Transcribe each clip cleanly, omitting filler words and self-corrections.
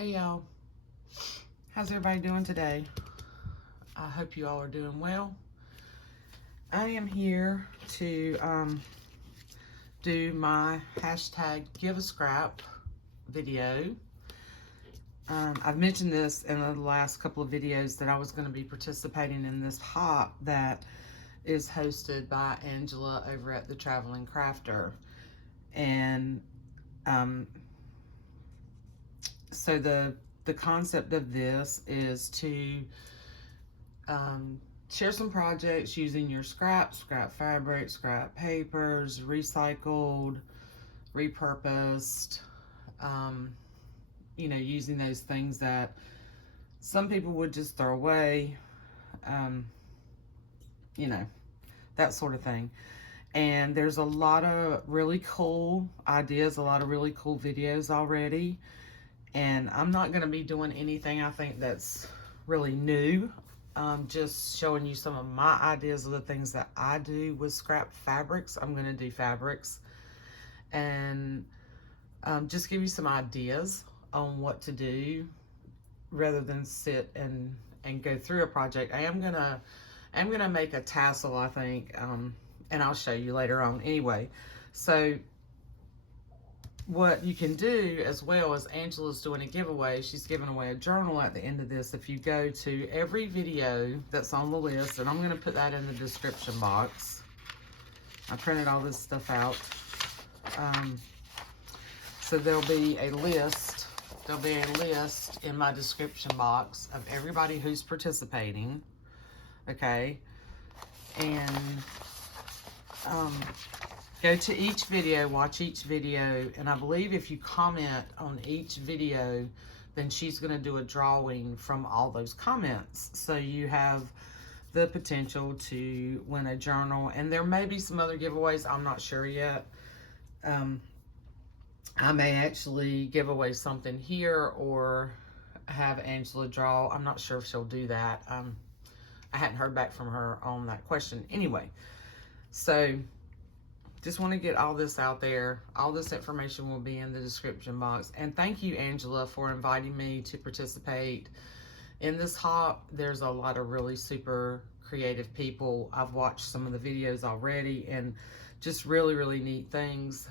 Hey y'all, how's everybody doing today? I hope you all are doing well. I am here to do my hashtag give a scrap video. I've mentioned this in the last couple of videos that I was going to be participating in this hop that is hosted by Angela over at the Traveling Crafter. And so the concept of this is to share some projects using your scrap fabric, scrap papers, recycled, repurposed, you know, using those things that some people would just throw away, you know, that sort of thing. And there's a lot of really cool ideas, a lot of really cool videos already. And I'm not going to be doing anything I think that's really new. Just showing you some of my ideas of the things that I do with scrap fabrics. I'm going to do fabrics and just give you some ideas on what to do rather than sit and go through a project. I'm gonna make a tassel, I think, and I'll show you later on. Anyway, so what you can do as well is Angela's doing a giveaway. She's giving away a journal at the end of this. If you go to every video that's on the list, and I'm going to put that in the description box. I printed all this stuff out. So there'll be a list. There'll be a list in my description box of everybody who's participating. Okay. And go to each video, watch each video, and I believe if you comment on each video, then she's going to do a drawing from all those comments. So you have the potential to win a journal, and there may be some other giveaways. I'm not sure yet. I may actually give away something here or have Angela draw. I'm not sure if she'll do that. I hadn't heard back from her on that question. Anyway, so just want to get all this out there. All this information will be in the description box. And thank you, Angela, for inviting me to participate in this hop. There's a lot of really super creative people. I've watched some of the videos already and just really, really neat things.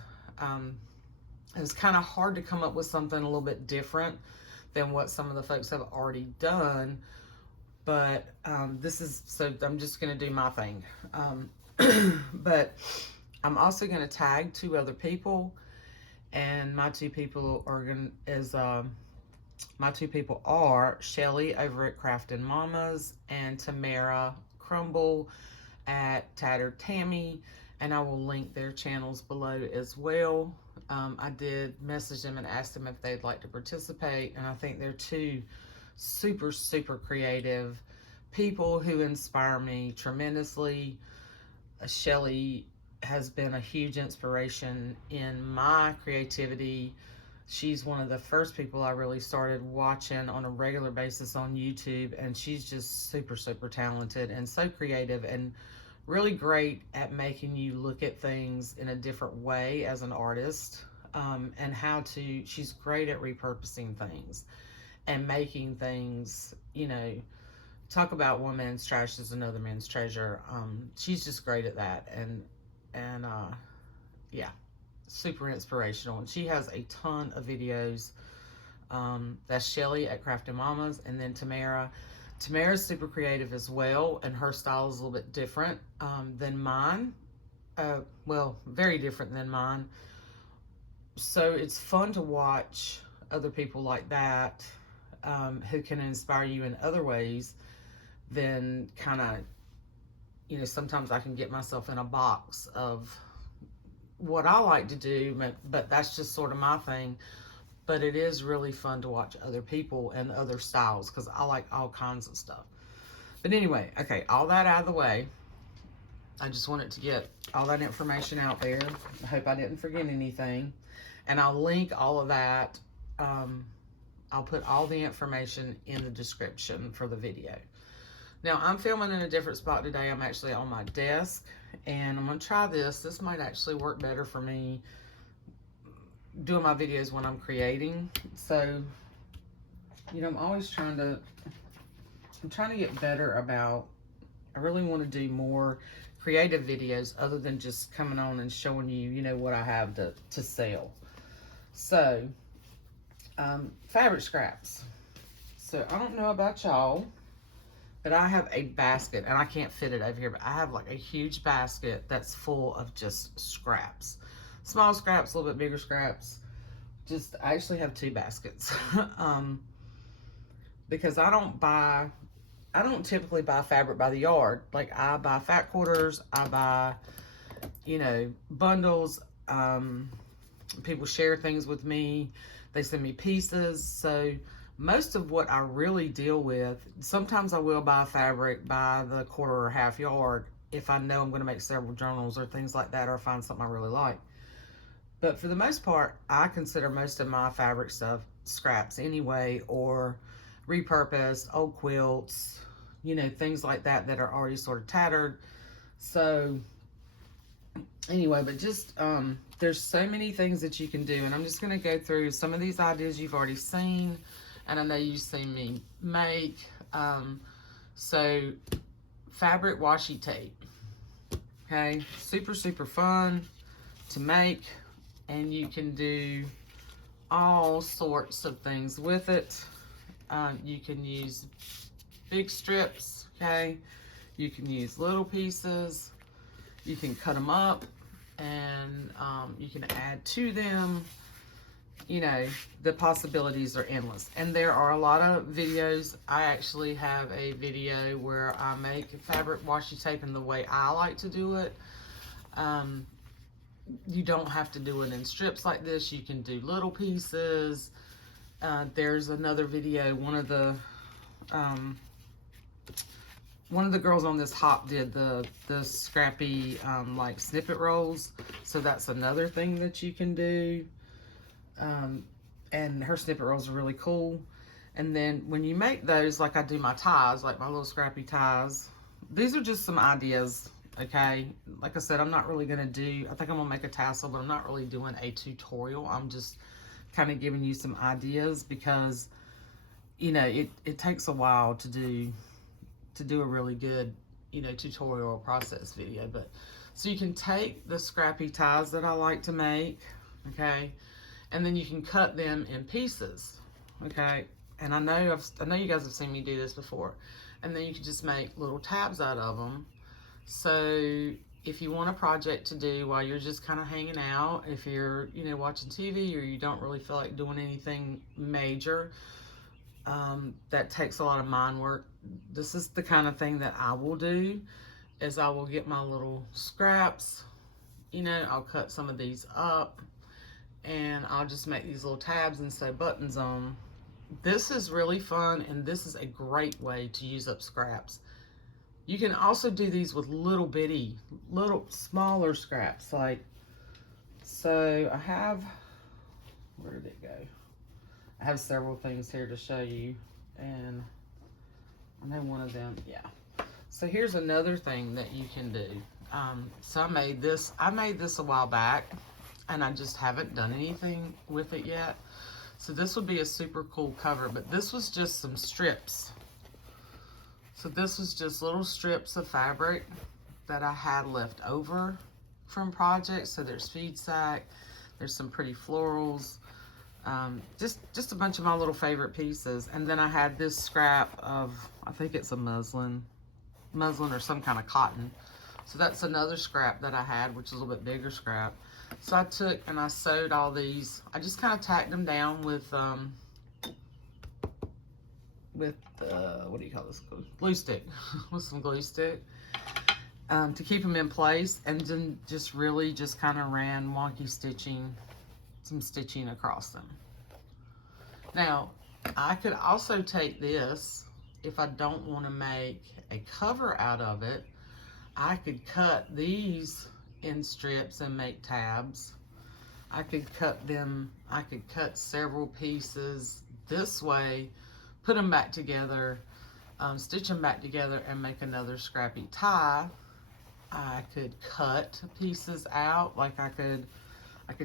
It's kind of hard to come up with something a little bit different than what some of the folks have already done. But this is, so I'm just going to do my thing. But I'm also going to tag 2 other people, and my 2 people are Shelley over at Craftin' Mamas and Tamara Crumble at TatteredTammy, and I will link their channels below as well. I did message them and ask them if they'd like to participate, and I think they're 2 super, super creative people who inspire me tremendously. Shelley has been a huge inspiration in my creativity. She's one of the first people I really started watching on a regular basis on YouTube, and she's just super, super talented and so creative and really great at making you look at things in a different way as an artist, and she's great at repurposing things and making things, you know, talk about one man's trash is another man's treasure. She's just great at that, and yeah, super inspirational. And she has a ton of videos. That's Shelley at Craftin' Mamas, and then Tamara's super creative as well, and her style is a little bit different than mine. Well, very different than mine. So it's fun to watch other people like that who can inspire you in other ways than kind of, you know, sometimes I can get myself in a box of what I like to do, but that's just sort of my thing. But it is really fun to watch other people and other styles because I like all kinds of stuff. But anyway, okay, all that out of the way. I just wanted to get all that information out there. I hope I didn't forget anything. And I'll link all of that. I'll put all the information in the description for the video. Now, I'm filming in a different spot today. I'm actually on my desk, and I'm going to try this. This might actually work better for me doing my videos when I'm creating. So You know, I'm trying to get better about, I really want to do more creative videos other than just coming on and showing you, you know, what I have to sell. So, fabric scraps. So, I don't know about y'all, but I have a basket, and I can't fit it over here, but I have like a huge basket that's full of just scraps. Small scraps, a little bit bigger scraps. I actually have 2 baskets. Because I don't typically buy fabric by the yard. Like, I buy fat quarters, I buy, you know, bundles. People share things with me. They send me pieces. So most of what I really deal with, sometimes I will buy fabric by the quarter or half yard if I know I'm going to make several journals or things like that, or find something I really like. But for the most part, I consider most of my fabric stuff scraps anyway, or repurposed old quilts, you know, things like that that are already sort of tattered. So anyway, but just there's so many things that you can do, and I'm just going to go through some of these ideas you've already seen, and I know you've seen me make. So fabric washi tape, okay, super fun to make, and you can do all sorts of things with it. You can use big strips, okay? You can use little pieces. You can cut them up, and you can add to them. You know, the possibilities are endless. And there are a lot of videos. I actually have a video where I make fabric washi tape in the way I like to do it. You don't have to do it in strips like this. You can do little pieces. There's another video. One of the girls on this hop did the scrappy like snippet rolls. So that's another thing that you can do. And her snippet rolls are really cool. And then when you make those, like I do my ties, like my little scrappy ties, these are just some ideas, okay? Like I said, I'm not really gonna do, I think I'm gonna make a tassel, but I'm not really doing a tutorial. I'm just kind of giving you some ideas because, you know, it takes a while to do a really good, you know, tutorial or process video. But so you can take the scrappy ties that I like to make, okay, and then you can cut them in pieces, okay. And I know you guys have seen me do this before. And then you can just make little tabs out of them. So if you want a project to do while you're just kind of hanging out, if you're, you know, watching TV, or you don't really feel like doing anything major, that takes a lot of mind work, this is the kind of thing that I will do, is I will get my little scraps, you know, I'll cut some of these up, and I'll just make these little tabs and sew buttons on. This is really fun, and this is a great way to use up scraps. You can also do these with little smaller scraps. Like, so I have, where did it go? I have several things here to show you, and I know one of them, yeah. So here's another thing that you can do. So I made this a while back, and I just haven't done anything with it yet. So this would be a super cool cover, but this was just some strips. So this was just little strips of fabric that I had left over from projects. So there's feed sack, there's some pretty florals, just a bunch of my little favorite pieces. And then I had this scrap of, I think it's a muslin or some kind of cotton. So that's another scrap that I had, which is a little bit bigger scrap. So I took and I sewed all these. I just kind of tacked them down with what do you call this? Glue stick. With some glue stick to keep them in place, and then just really just kind of ran some stitching across them. Now, I could also take this, if I don't want to make a cover out of it, I could cut these in strips and make tabs. I could cut several pieces this way, put them back together, stitch them back together, and make another scrappy tie. I could cut pieces out, like I could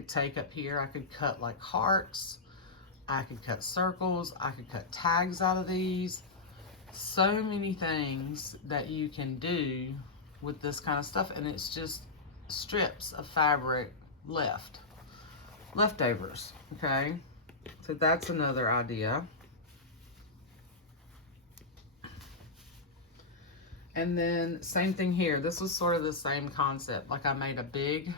take up here, I could cut like hearts, I could cut circles. I could cut tags out of these. So many things that you can do with this kind of stuff, and it's just strips of fabric leftovers. Okay, so that's another idea. And then same thing here. This was sort of the same concept. Like I made a bigger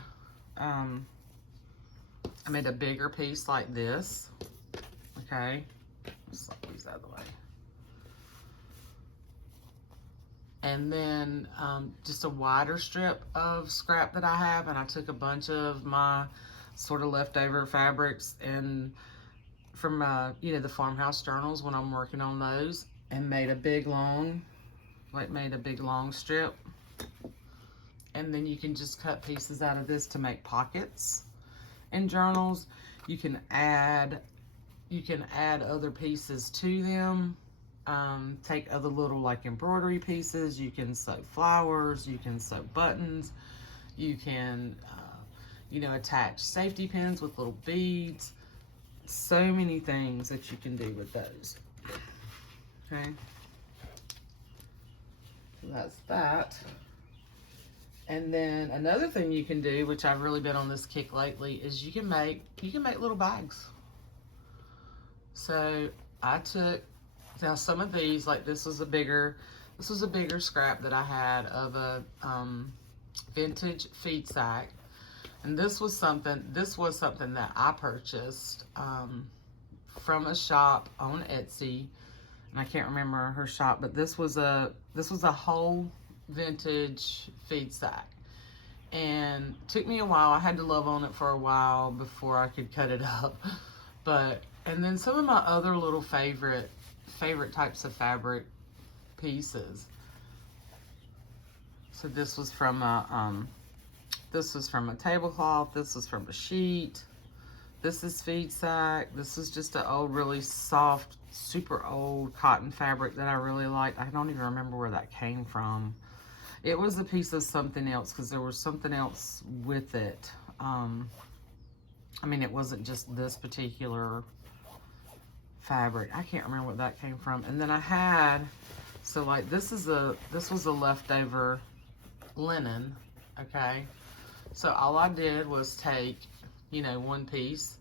piece like this. Okay, let's slide these out of the way. And then just a wider strip of scrap that I have, and I took a bunch of my sort of leftover fabrics and from you know, the farmhouse journals when I'm working on those, and made a big long strip. And then you can just cut pieces out of this to make pockets in journals. You can add other pieces to them. Take other little like embroidery pieces. You can sew flowers, you can sew buttons, you can you know, attach safety pins with little beads. So many things that you can do with those. Okay, so that's that. And then another thing you can do, which I've really been on this kick lately, is you can make little bags. So I took, now some of these, like this was a bigger scrap that I had of a vintage feed sack. And this was something that I purchased from a shop on Etsy. And I can't remember her shop, but this was a whole vintage feed sack. And it took me a while. I had to love on it for a while before I could cut it up. And then some of my other little favorite types of fabric pieces. So this was from a tablecloth. This was from a sheet. This is feed sack. This is just an old, really soft, super old cotton fabric that I really liked. I don't even remember where that came from. It was a piece of something else because there was something else with it. I mean, it wasn't just this particular fabric. I can't remember what that came from. And then I had, so like this was a leftover linen. Okay, so all I did was take, you know, one piece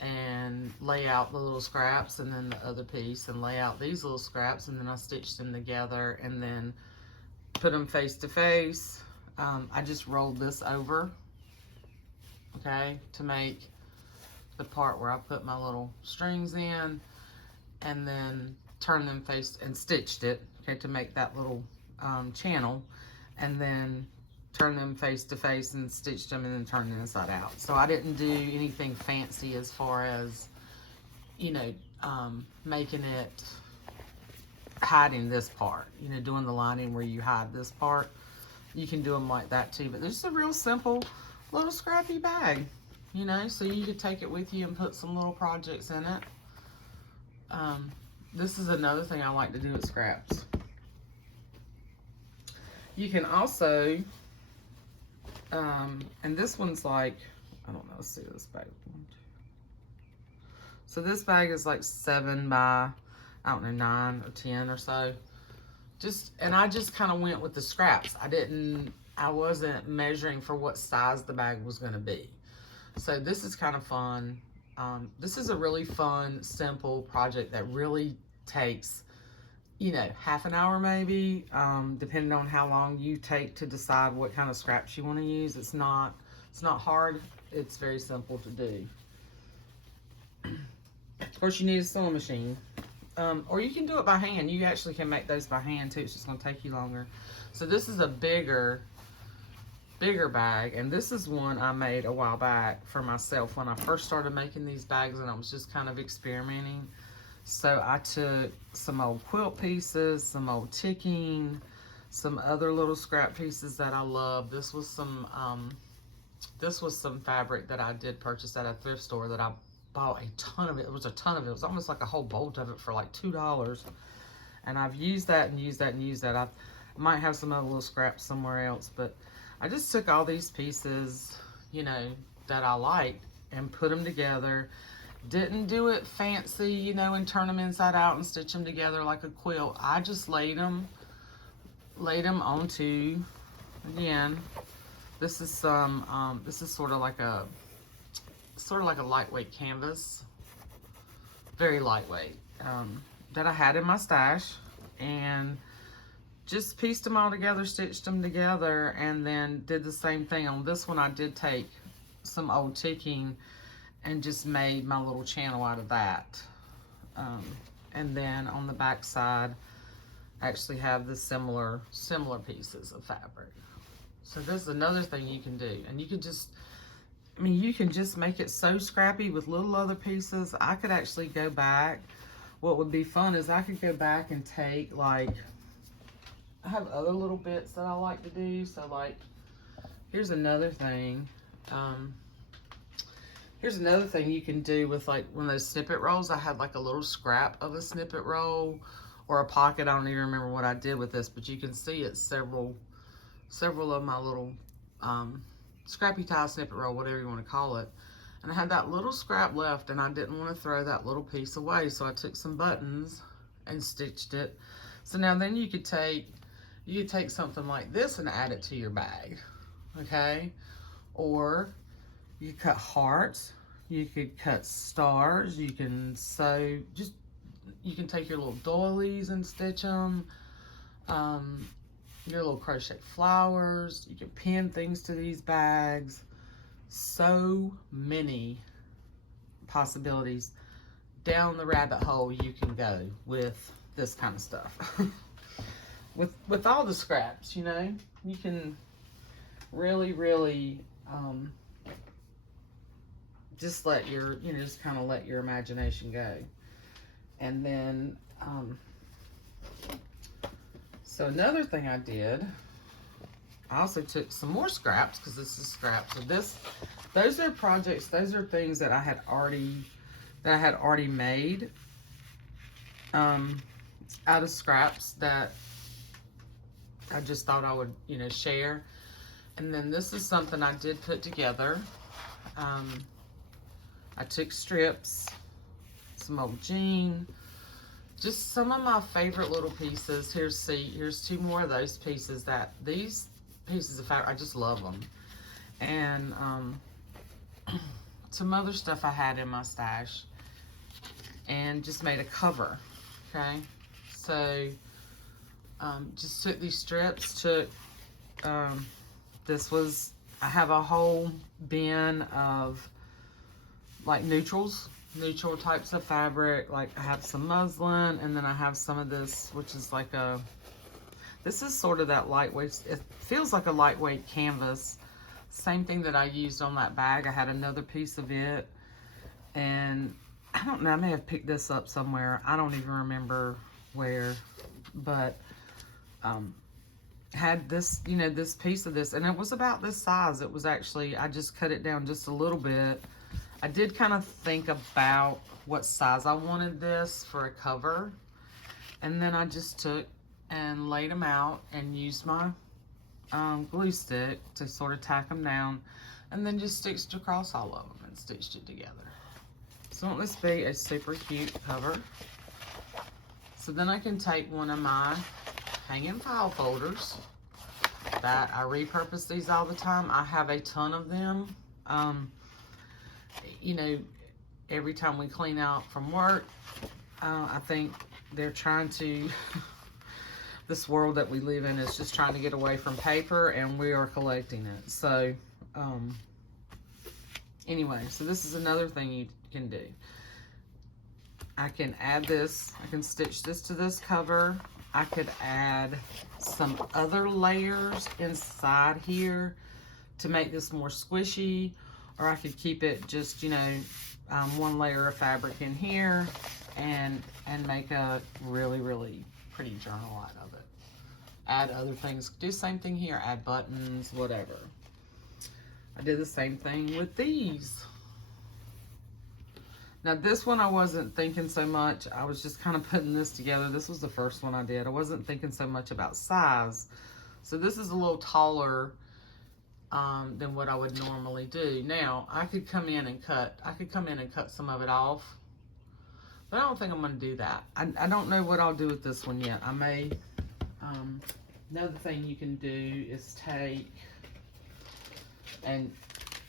and lay out the little scraps, and then the other piece and lay out these little scraps, and then I stitched them together and then put them face to face. I just rolled this over, okay, to make the part where I put my little strings in, and then turn them face and stitched it, okay, to make that little channel, and then turn them face to face and stitched them and then turned them inside out. So I didn't do anything fancy as far as, you know, making it, hiding this part, you know, doing the lining where you hide this part. You can do them like that too, but there's a real simple little scrappy bag, you know, so you could take it with you and put some little projects in it. This is another thing I like to do with scraps. You can also, and this one's like, I don't know, let's see this bag. So this bag is like 7 by, I don't know, 9 or 10 or so. And I just kind of went with the scraps. I wasn't measuring for what size the bag was going to be. So this is kind of fun. This is a really fun, simple project that really takes, you know, half an hour maybe, depending on how long you take to decide what kind of scraps you want to use. It's not hard. It's very simple to do. Of course, you need a sewing machine. Or you can do it by hand. You actually can make those by hand too. It's just going to take you longer. So this is a bigger bag, and this is one I made a while back for myself when I first started making these bags, and I was just kind of experimenting. So I took some old quilt pieces, some old ticking, some other little scrap pieces that I love. This was some fabric that I did purchase at a thrift store that I bought a ton of it. It was a ton of it. It was almost like a whole bolt of it for like $2. And I've used that and used that and used that. I might have some other little scraps somewhere else, but I just took all these pieces, you know, that I liked and put them together Didn't do it fancy, you know, and turn them inside out and stitch them together like a quilt. I just laid them onto, again, this is some, this is sort of like a lightweight canvas, very lightweight, that I had in my stash, and just pieced them all together, stitched them together, and then did the same thing. On this one, I did take some old ticking and just made my little channel out of that. And then on the back side, I actually have the similar pieces of fabric. So this is another thing you can do. And you can just, I mean, you can just make it so scrappy with little other pieces. I could actually go back. What would be fun is I could go back and take, like, I have other little bits that I like to do. So, like, here's another thing. Here's another thing you can do with, like, one of those snippet rolls. I had like a little scrap of a snippet roll or a pocket. I don't even remember what I did with this, but you can see it's several of my little scrappy tie snippet roll, whatever you want to call it. And I had that little scrap left, and I didn't want to throw that little piece away, so I took some buttons and stitched it. So now then you could take something like this and add it to your bag, okay? Or you cut hearts, you could cut stars, you can sew, you can take your little doilies and stitch them, your little crochet flowers, you can pin things to these bags. So many possibilities down the rabbit hole you can go with this kind of stuff. with all the scraps, you know, you can really just let your, you know, just kind of let your imagination go. And then, so another thing I did, I also took some more scraps, because this is scraps. So those are projects, those are things that I had already made, out of scraps that I just thought I would, you know, share. And then this is something I did put together. I took strips, some old jean, just some of my favorite little pieces. Here's two more of those pieces. These pieces of fabric, I just love them. And some other stuff I had in my stash, and just made a cover. Okay, so just took these strips, this was, I have a whole bin of like neutral types of fabric. Like I have some muslin, and then I have some of this, which is like this is sort of that lightweight, it feels like a lightweight canvas. Same thing that I used on that bag. I had another piece of it, and I don't know, I may have picked this up somewhere. I don't even remember where, but had this, you know, this piece of this, and it was about this size. It was actually, I just cut it down just a little bit. I did kind of think about what size I wanted this for a cover, and then I just took and laid them out and used my glue stick to sort of tack them down, and then just stitched across all of them and stitched it together. So won't this be a super cute cover? So then I can take one of my hanging file folders that I repurpose these all the time. I have a ton of them. You know, every time we clean out from work, I think they're trying to, this world that we live in is just trying to get away from paper, and we are collecting it. So, anyway, so this is another thing you can do. I can add this, I can stitch this to this cover. I could add some other layers inside here to make this more squishy, or I could keep it just, you know, one layer of fabric in here and make a really pretty journal out of it. Add other things, do the same thing here, add buttons, whatever. I did the same thing with these. Now this one I wasn't thinking so much, I was just kind of putting this together. This was the first one I did. I wasn't thinking so much about size. So this is a little taller than what I would normally do. Now, I could come in and cut some of it off, but I don't think I'm going to do that. I don't know what I'll do with this one yet. I may, another thing you can do is take, and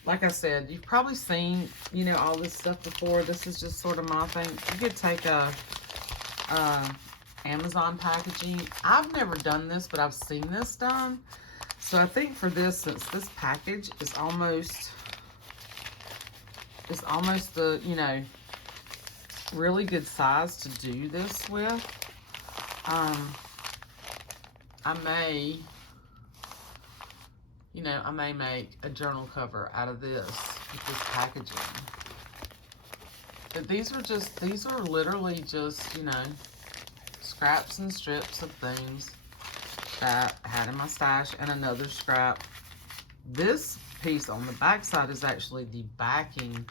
like I said, you've probably seen, you know, all this stuff before. This is just sort of my thing. You could take a Amazon packaging. I've never done this, but I've seen this done. So I think for this, since this package is almost the, you know, really good size to do this with, I may, you know, I may make a journal cover out of this with this packaging. But these are literally just, you know, scraps and strips of things that I had in my stash, and another scrap. This piece on the back side is actually the backing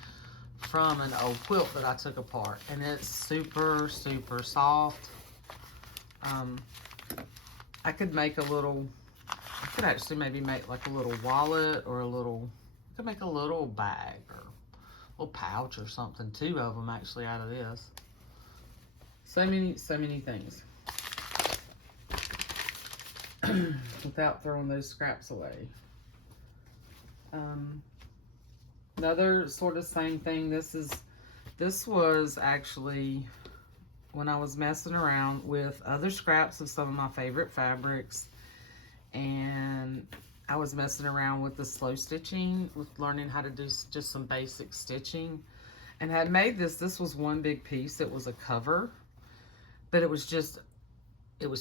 from an old quilt that I took apart, and it's super, super soft. I could make a little, I could actually maybe make like a little wallet or a little, I could make a little bag or a little pouch or something, 2 of them actually out of this. So many things. Without throwing those scraps away. Another sort of same thing. This was actually when I was messing around with other scraps of some of my favorite fabrics, and I was messing around with the slow stitching, with learning how to do just some basic stitching, and I had made this. This was one big piece. It was a cover, but it was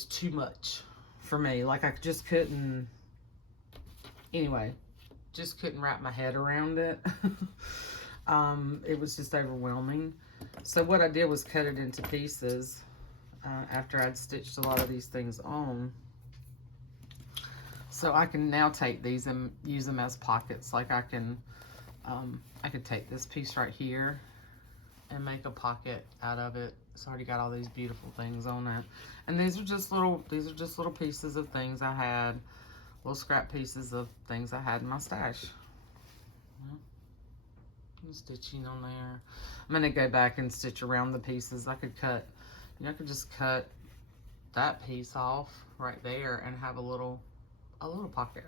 too much for me. Like, I just couldn't, anyway, just couldn't wrap my head around it. It was just overwhelming. So what I did was cut it into pieces after I'd stitched a lot of these things on. So I can now take these and use them as pockets. Like I could take this piece right here and make a pocket out of it. It's already got all these beautiful things on it. And these are just little pieces of things I had, little scrap pieces of things I had in my stash. Stitching on there. I'm gonna go back and stitch around the pieces. I could cut, you know, I could just cut that piece off right there and have a little pocket.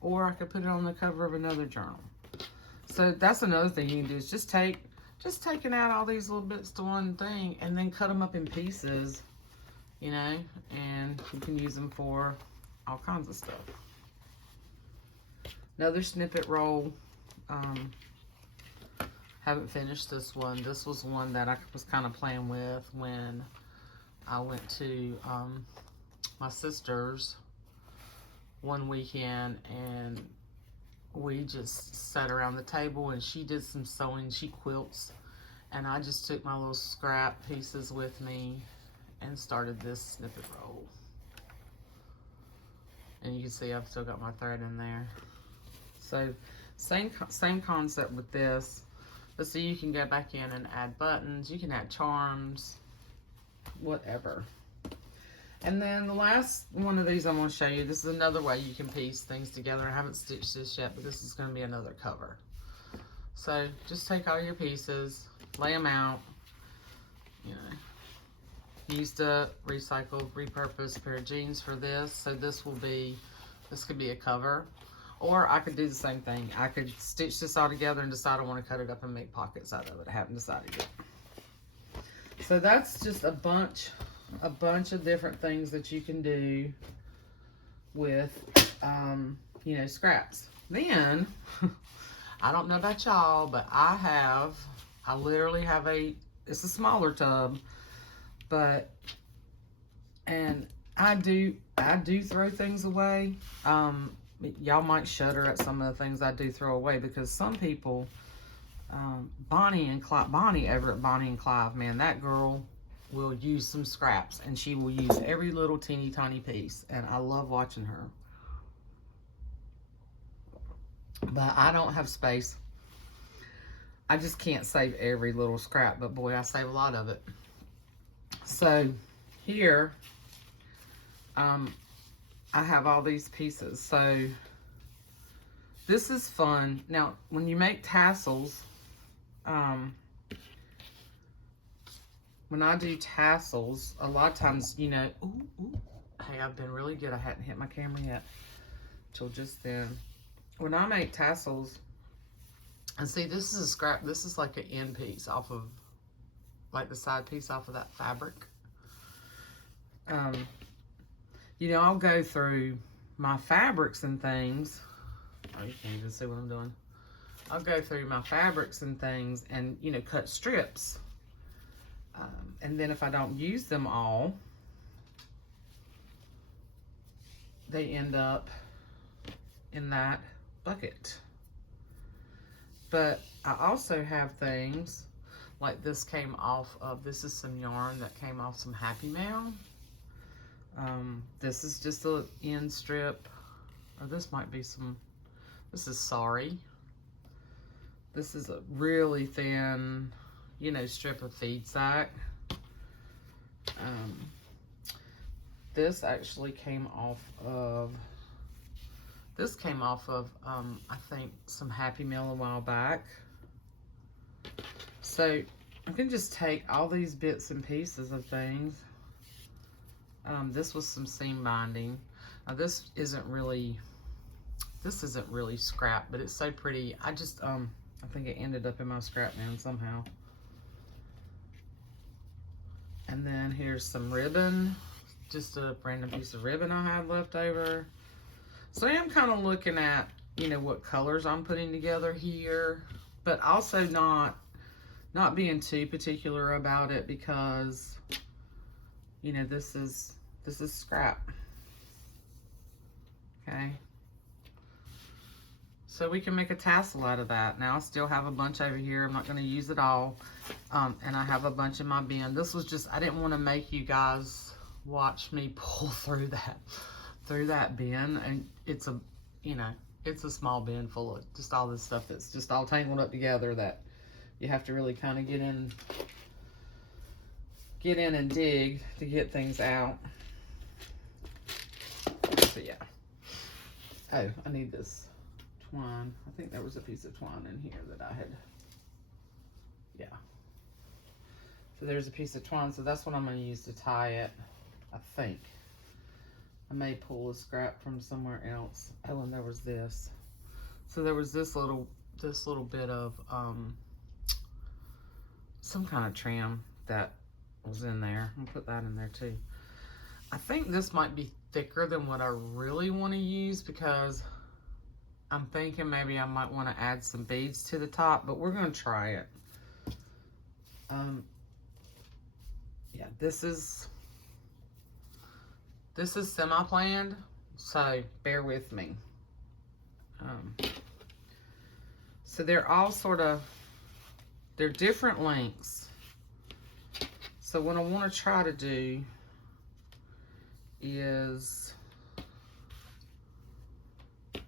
Or I could put it on the cover of another journal. So that's another thing you can do, is just taking out all these little bits to one thing and then cut them up in pieces, you know, and you can use them for all kinds of stuff. Another snippet roll. Haven't finished this one. This was one that I was kind of playing with when I went to my sister's one weekend, and we just sat around the table and she did some sewing. She quilts, and I just took my little scrap pieces with me and started this snippet roll. And you can see I've still got my thread in there. So same concept with this. But see, you can go back in and add buttons. You can add charms, whatever. And then the last one of these I'm going to show you. This is another way you can piece things together. I haven't stitched this yet, but this is going to be another cover. So just take all your pieces, lay them out. You know, used a recycled, repurposed pair of jeans for this. So this could be a cover. Or I could do the same thing. I could stitch this all together and decide I want to cut it up and make pockets out of it. I haven't decided yet. So that's just a bunch of different things that you can do with, you know, scraps. Then, I don't know about y'all, but I literally have it's a smaller tub, and I do throw things away. Y'all might shudder at some of the things I do throw away, because some people, Bonnie over at Bonnie and Clive, man, that girl will use some scraps, and she will use every little teeny tiny piece, and I love watching her. But I don't have space. I just can't save every little scrap, but boy, I save a lot of it. So here, I have all these pieces. So This is fun. Now, when you make tassels, when I do tassels, a lot of times, you know, hey, I've been really good. I hadn't hit my camera yet till just then. When I make tassels, and see, this is a scrap. This is like an end piece off of, like the side piece off of that fabric. You know, I'll go through my fabrics and things. Oh, you can't even see what I'm doing. I'll go through my fabrics and things and, you know, cut strips. And then if I don't use them all, they end up in that bucket. But I also have things like this came off of, this is some yarn that came off some Happy Mail. This is just a end strip, or this might be some, this is Sorry. This is a really thin, you know, strip of feed sack. This actually came off of, I think some Happy Meal a while back. So I can just take all these bits and pieces of things. This was some seam binding. Now this isn't really scrap, but it's so pretty. I just, I think it ended up in my scrap bin somehow. And then here's some ribbon, just a random piece of ribbon I had left over. So I am kind of looking at, you know, what colors I'm putting together here, but also not being too particular about it because, you know, this is scrap. Okay. So we can make a tassel out of that. Now I still have a bunch over here. I'm not going to use it all. And I have a bunch in my bin. This was just, I didn't want to make you guys watch me pull through that bin. And it's a, you know, it's a small bin full of just all this stuff that's just all tangled up together that you have to really kind of get in and dig to get things out. So yeah. Oh, I need this twine. I think there was a piece of twine in here that I had. Yeah. So there's a piece of twine. So that's what I'm going to use to tie it. I think. I may pull a scrap from somewhere else. Oh, and there was this. So there was this little bit of some kind of trim that was in there. I'll put that in there too. I think this might be thicker than what I really want to use because I'm thinking maybe I might want to add some beads to the top, but we're going to try it. Yeah, this is semi-planned, so bear with me. So they're all they're different lengths. So what I want to try to do is,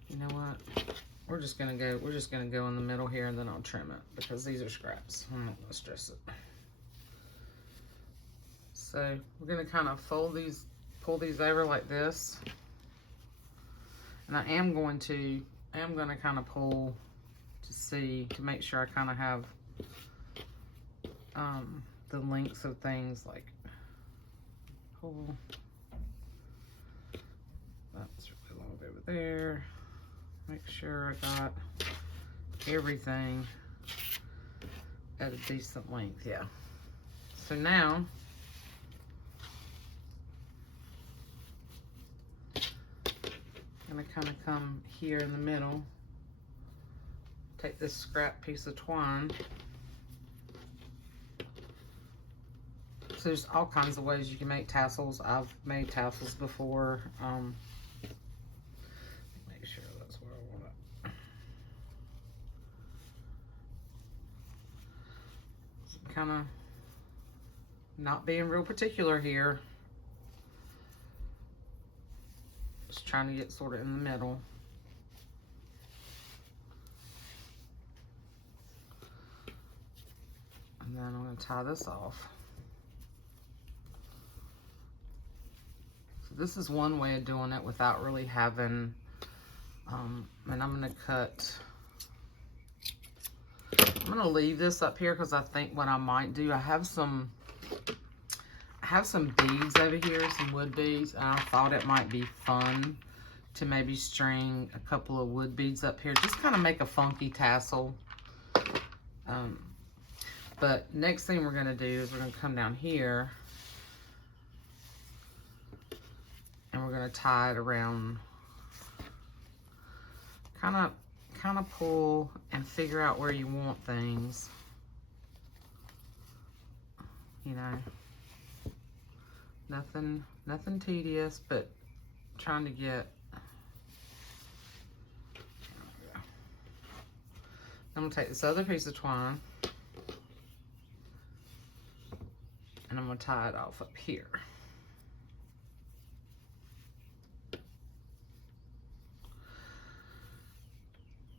you know what? We're just gonna go in the middle here and then I'll trim it because these are scraps. I'm not gonna stress it. So we're gonna kind of pull these over like this. And I am gonna kind of pull to make sure I kind of have the lengths of things, like pull. That's really long over there. Make sure I got everything at a decent length. Yeah. So now I'm gonna kind of come here in the middle, take this scrap piece of twine. So there's all kinds of ways you can make tassels. I've made tassels before. Make sure that's where I want it. So I'm kind of not being real particular here. Just trying to get sort of in the middle. And then I'm going to tie this off. So this is one way of doing it without really having And I'm gonna leave this up here because I think what I might do, I have some beads over here, some wood beads, and I thought it might be fun to maybe string a couple of wood beads up here, just kind of make a funky tassel. But next thing we're gonna do is we're gonna come down here and we're gonna tie it around, kind of pull and figure out where you want things, you know. Nothing tedious, but trying to get. I'm gonna take this other piece of twine and I'm gonna tie it off up here.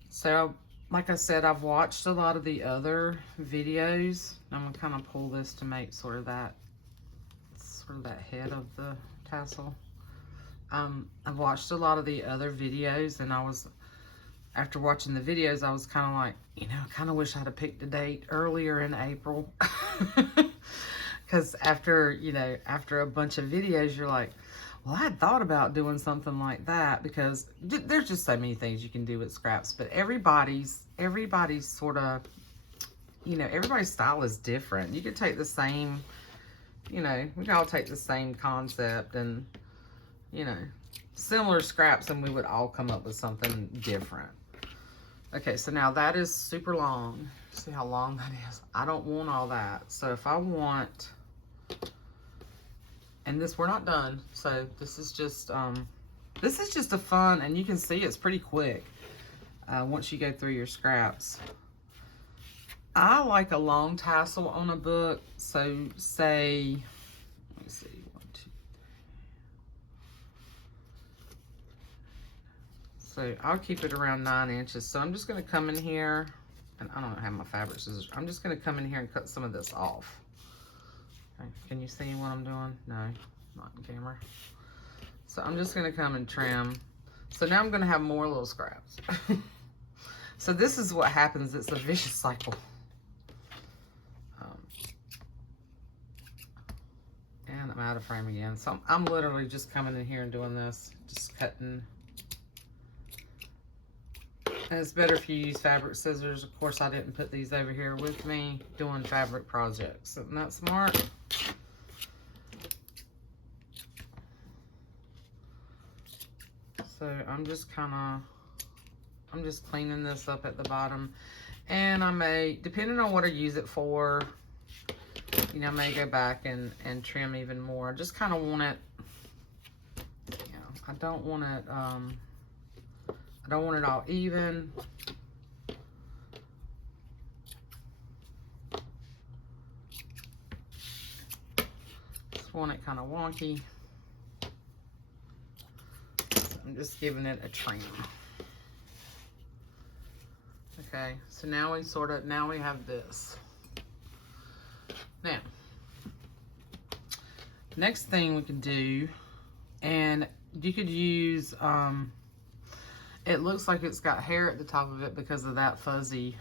So, like I said, I've watched a lot of the other videos. I'm gonna kind of pull this to make sort of that head of the tassel. I've watched a lot of the other videos, and after watching the videos, I was kind of like, you know, I kind of wish I'd have picked a date earlier in April. Because after a bunch of videos, you're like, well, I had thought about doing something like that, because there's just so many things you can do with scraps, but everybody's sort of, you know, everybody's style is different. You could take the same, you know, we can all take the same concept and, you know, similar scraps, and we would all come up with something different. Okay, so now that is super long. See how long that is? I don't want all that. So if I want, and this, we're not done. So this is just a fun, and you can see it's pretty quick once you go through your scraps. I like a long tassel on a book. So say, let me see, 1, 2, 3. So I'll keep it around 9 inches. So I'm just gonna come in here, and I don't have my fabric scissors. I'm just gonna come in here and cut some of this off. Okay. Can you see what I'm doing? No, not in camera. So I'm just gonna come and trim. So now I'm gonna have more little scraps. So this is what happens. It's a vicious cycle. And I'm out of frame again. So I'm literally just coming in here and doing this, just cutting. And it's better if you use fabric scissors. Of course, I didn't put these over here with me doing fabric projects. Isn't that smart? So I'm just cleaning this up at the bottom. And I may, depending on what I use it for, you know, I may go back and trim even more. I just kind of want it, you know, I don't want it all even. Just want it kind of wonky. I'm just giving it a trim. Okay, so now we have this. Now, next thing we can do, and you could use, it looks like it's got hair at the top of it because of that fuzzy,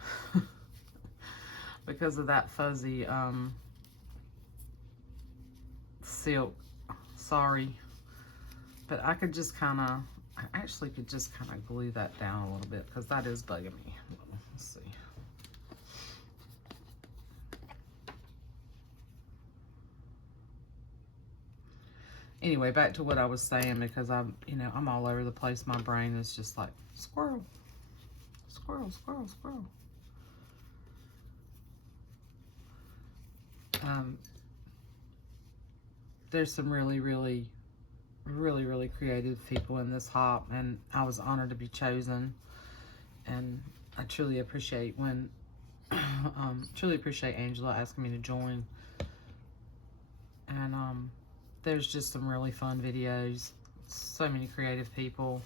silk, sorry. But I could just kind of, I actually could just kind of glue that down a little bit because that is bugging me. Let's see. Anyway, back to what I was saying, because I'm all over the place. My brain is just like, squirrel, squirrel, squirrel, squirrel. There's some really creative people in this hop, and I was honored to be chosen. And I truly appreciate when, truly appreciate Angela asking me to join. And there's just some really fun videos, so many creative people,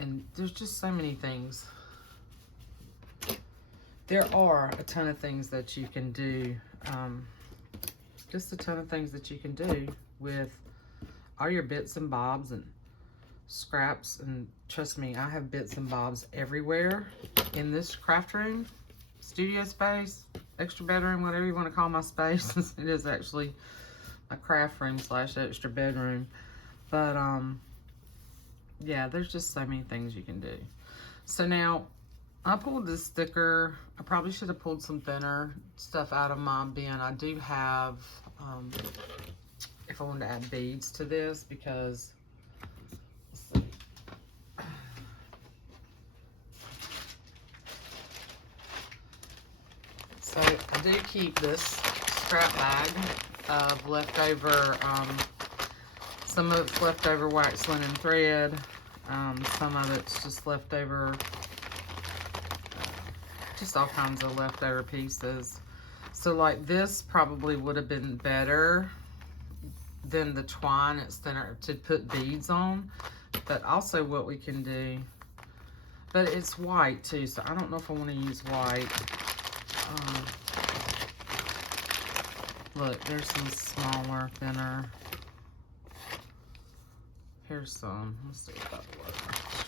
and there's just so many things. There are a ton of things that you can do, just a ton of things that you can do with all your bits and bobs. And scraps, and trust me, I have bits and bobs everywhere in this craft room, studio space, extra bedroom, whatever you want to call my space. It is actually a craft room slash extra bedroom, but yeah, there's just so many things you can do. So now I pulled this sticker. I probably should have pulled some thinner stuff out of my bin. I do have if I wanted to add beads to this, because so I do keep this scrap bag of leftover, some of it's leftover wax linen thread, some of it's just leftover, just all kinds of leftover pieces. So like this probably would have been better than the twine. It's thinner to put beads on, but also what we can do, but it's white too, so I don't know if I want to use white. Look, there's some smaller, thinner. Here's some. Let's see if that works.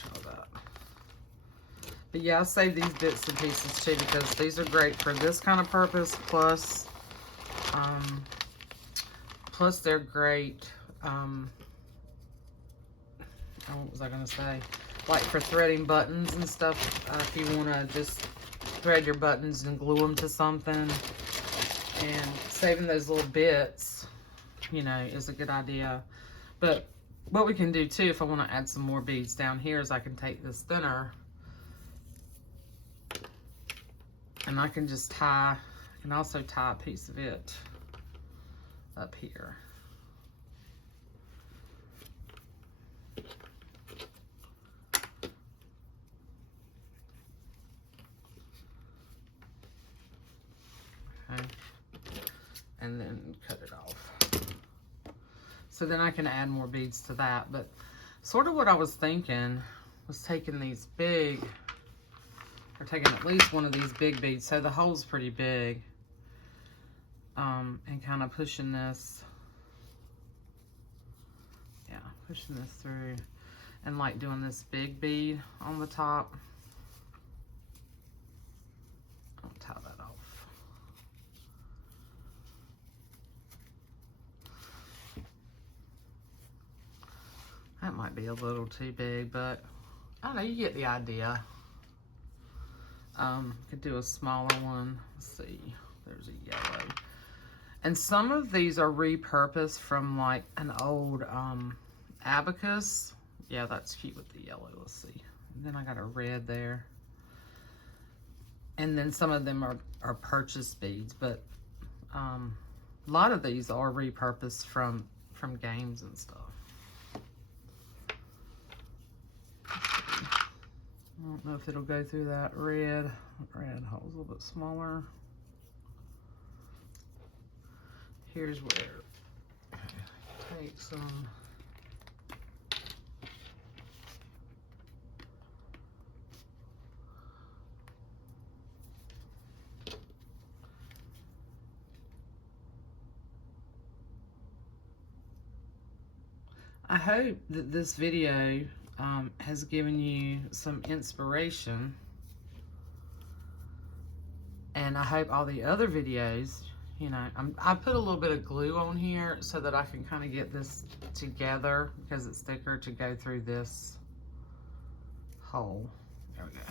Show that. But yeah, I save these bits and pieces too, because these are great for this kind of purpose. Plus they're great. What was I gonna say? Like for threading buttons and stuff. If you want to just thread your buttons and glue them to something, and saving those little bits, you know, is a good idea. But what we can do too, if I want to add some more beads down here, is I can take this thinner and I can just tie, and also tie a piece of it up here. Okay. And then cut it off. So then I can add more beads to that. But sort of what I was thinking was taking these big, or taking at least one of these big beads, so the hole's pretty big, and kind of pushing this, yeah, pushing this through, and like doing this big bead on the top. I'll tie that off. That might be a little too big, but I don't know, you get the idea. Could do a smaller one. Let's see, there's a yellow. And some of these are repurposed from like an old abacus. Yeah, that's cute with the yellow. Let's see. And then I got a red there. And then some of them are purchased beads, but a lot of these are repurposed from games and stuff. I don't know if it'll go through that red. Red hole's a little bit smaller. Here's where take some. I hope that this video has given you some inspiration, and I hope all the other videos, you know, I put a little bit of glue on here so that I can kind of get this together, because it's thicker, to go through this hole. There we go,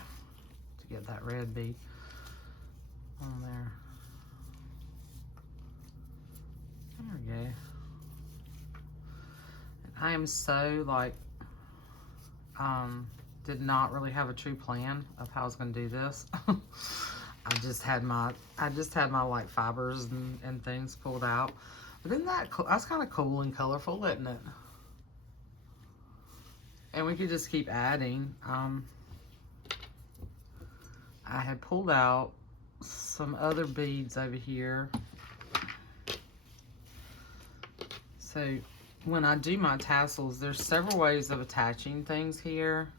to get that red bead on there. There we go. And I am so like, did not really have a true plan of how I was going to do this. I just had my like fibers and things pulled out. But isn't that cool? That's kind of cool and colorful, isn't it? And we could just keep adding. I had pulled out some other beads over here. So when I do my tassels, there's several ways of attaching things here.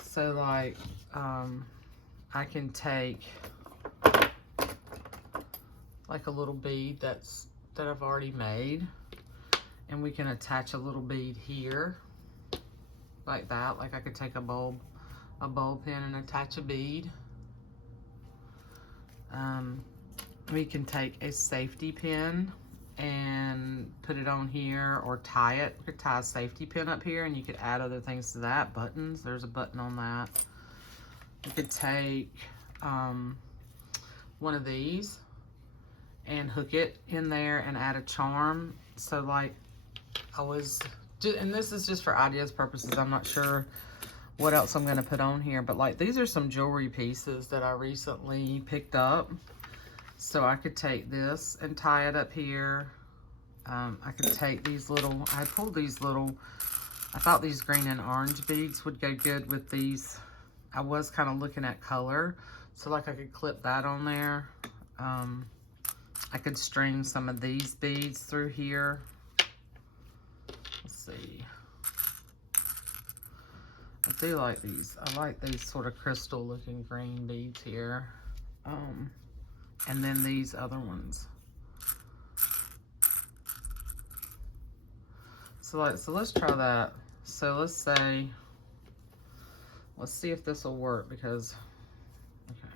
So like, I can take like a little bead that I've already made, and we can attach a little bead here. like that. Like I could take a bulb pin and attach a bead. We can take a safety pin and put it on here, or tie it. You could tie a safety pin up here, and you could add other things to that. Buttons, there's a button on that. You could take one of these and hook it in there and add a charm. So like and this is just for ideas purposes. I'm not sure what else I'm going to put on here, but like these are some jewelry pieces that I recently picked up. So I could take this and tie it up here. I could take these little, I pulled these little, I thought these green and orange beads would go good with these. I was kind of looking at color, so like I could clip that on there. I could string some of these beads through here. Let's see. I do like these. I like these sort of crystal looking green beads here. And then these other ones. So let's try that. So let's say, let's see if this will work, because, okay.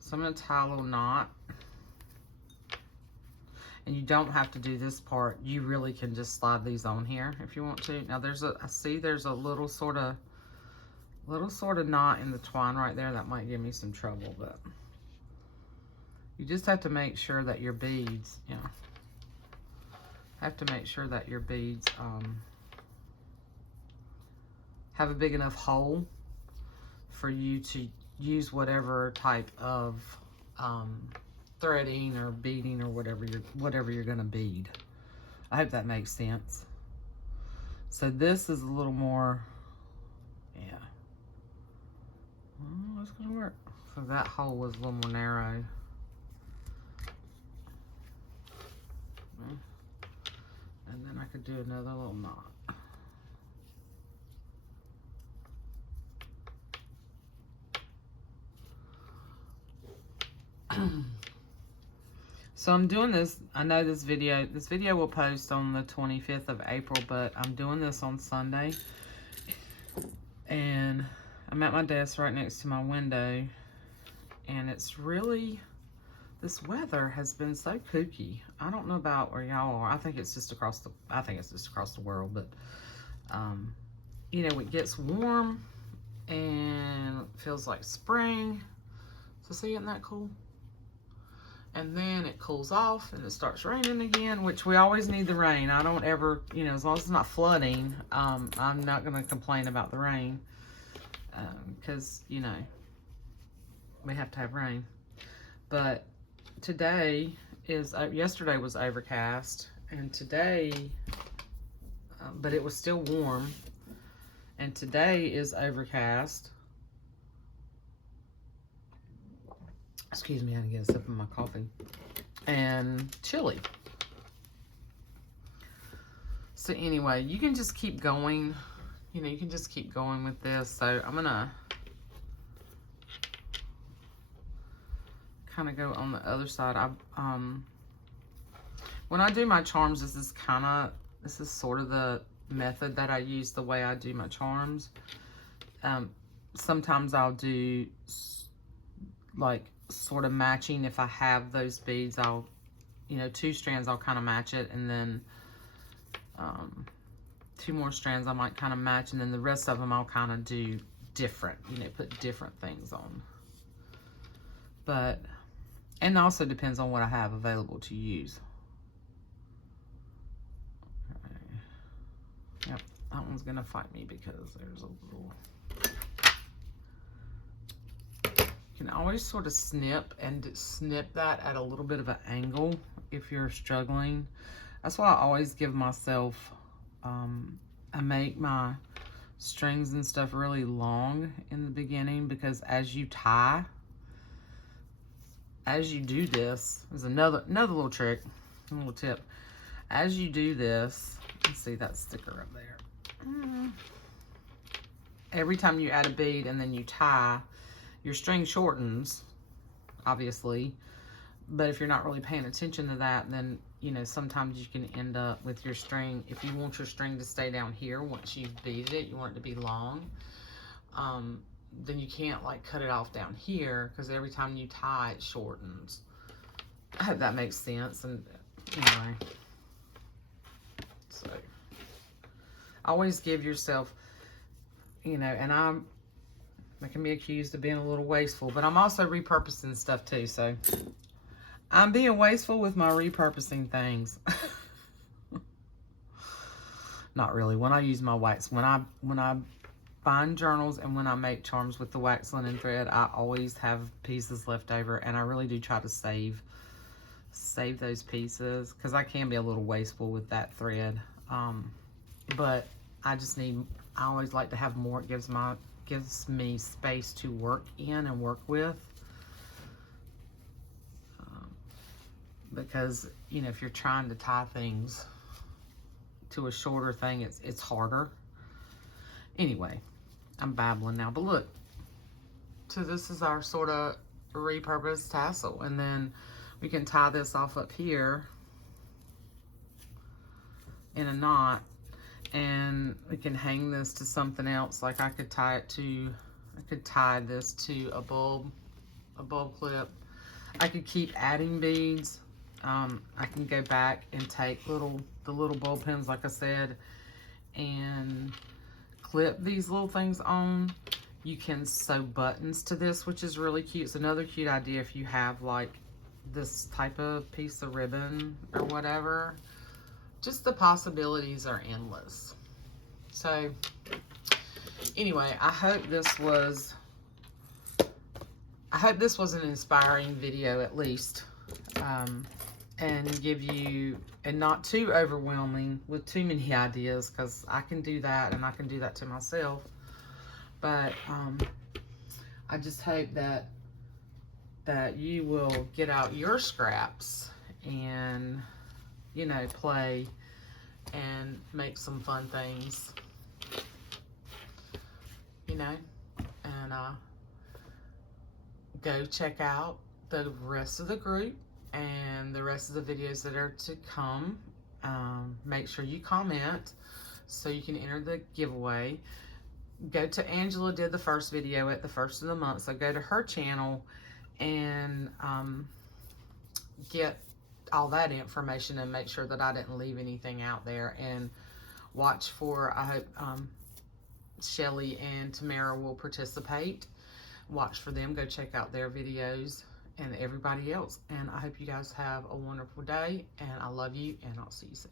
So I'm gonna tie a little knot. And you don't have to do this part. You really can just slide these on here if you want to. Now I see there's a little sort of knot in the twine right there that might give me some trouble, but you just have to make sure that your beads, have to make sure that your beads have a big enough hole for you to use whatever type of threading or beading or whatever you're gonna bead. I hope that makes sense. So this is a little more, yeah. Oh, it's gonna work. So that hole was a little more narrow. And then I could do another little knot. So I'm doing this, I know this video will post on the 25th of April, but I'm doing this on Sunday. And I'm at my desk right next to my window, and it's really, this weather has been so kooky. I don't know about where y'all are. I think it's just across the world, but you know, it gets warm and it feels like spring. So see, isn't that cool? And then it cools off and it starts raining again, which we always need the rain. I don't ever, you know, as long as it's not flooding, I'm not going to complain about the rain, because, you know, we have to have rain. But today is, yesterday was overcast, and today, but it was still warm, and today is overcast. Excuse me, I had to get a sip of my coffee. And chilly. So anyway, you can just keep going. You know, you can just keep going with this. So I'm gonna kind of go on the other side. When I do my charms, this is sort of the method that I use, the way I do my charms. Sometimes I'll do like sort of matching. If I have those beads, I'll, you know, 2 strands I'll kind of match it, and then 2 more strands I might kind of match, and then the rest of them I'll kind of do different, you know, put different things on. But, and also depends on what I have available to use. Okay. Yep, that one's gonna fight me because there's a little, you can always sort of snip that at a little bit of an angle if you're struggling. That's why I always give myself, I make my strings and stuff really long in the beginning, because as you do this, there's another little trick, a little tip. As you do this, let's see that sticker up there. Every time you add a bead and then you tie, your string shortens, obviously, But if you're not really paying attention to that, then, you know, sometimes you can end up with your string. If you want your string to stay down here, once you've beaded it, you want it to be long, then you can't like cut it off down here, because every time you tie, it shortens. I hope that makes sense. And anyway, so always give yourself, you know, and I can be accused of being a little wasteful, but I'm also repurposing stuff too, so I'm being wasteful with my repurposing things. Not really. When I use my wax, when I bind journals and when I make charms with the wax linen thread, I always have pieces left over, and I really do try to save those pieces, because I can be a little wasteful with that thread. But I always like to have more. It gives me space to work in and work with. Because, you know, if you're trying to tie things to a shorter thing, it's harder. Anyway, I'm babbling now, but look. So this is our sort of repurposed tassel, and then we can tie this off up here in a knot, and we can hang this to something else. Like I could tie this to a bulb clip. I could keep adding beads. I can go back and take the little bulb pins, like I said, and clip these little things on. You can sew buttons to this, which is really cute. It's another cute idea if you have like this type of piece of ribbon or whatever. Just the possibilities are endless. So anyway, I hope this was an inspiring video, at least, and give you, and not too overwhelming with too many ideas, because I can do that, and I can do that to myself. But I just hope that you will get out your scraps and, you know, play and make some fun things, you know, and go check out the rest of the group and the rest of the videos that are to come. Make sure you comment so you can enter the giveaway. Go to Angela did the first video at the first of the month, so go to her channel and get all that information and make sure that I didn't leave anything out there. And watch for, I hope Shelley and Tamara will participate. Watch for them. Go check out their videos and everybody else. And I hope you guys have a wonderful day, and I love you, and I'll see you soon.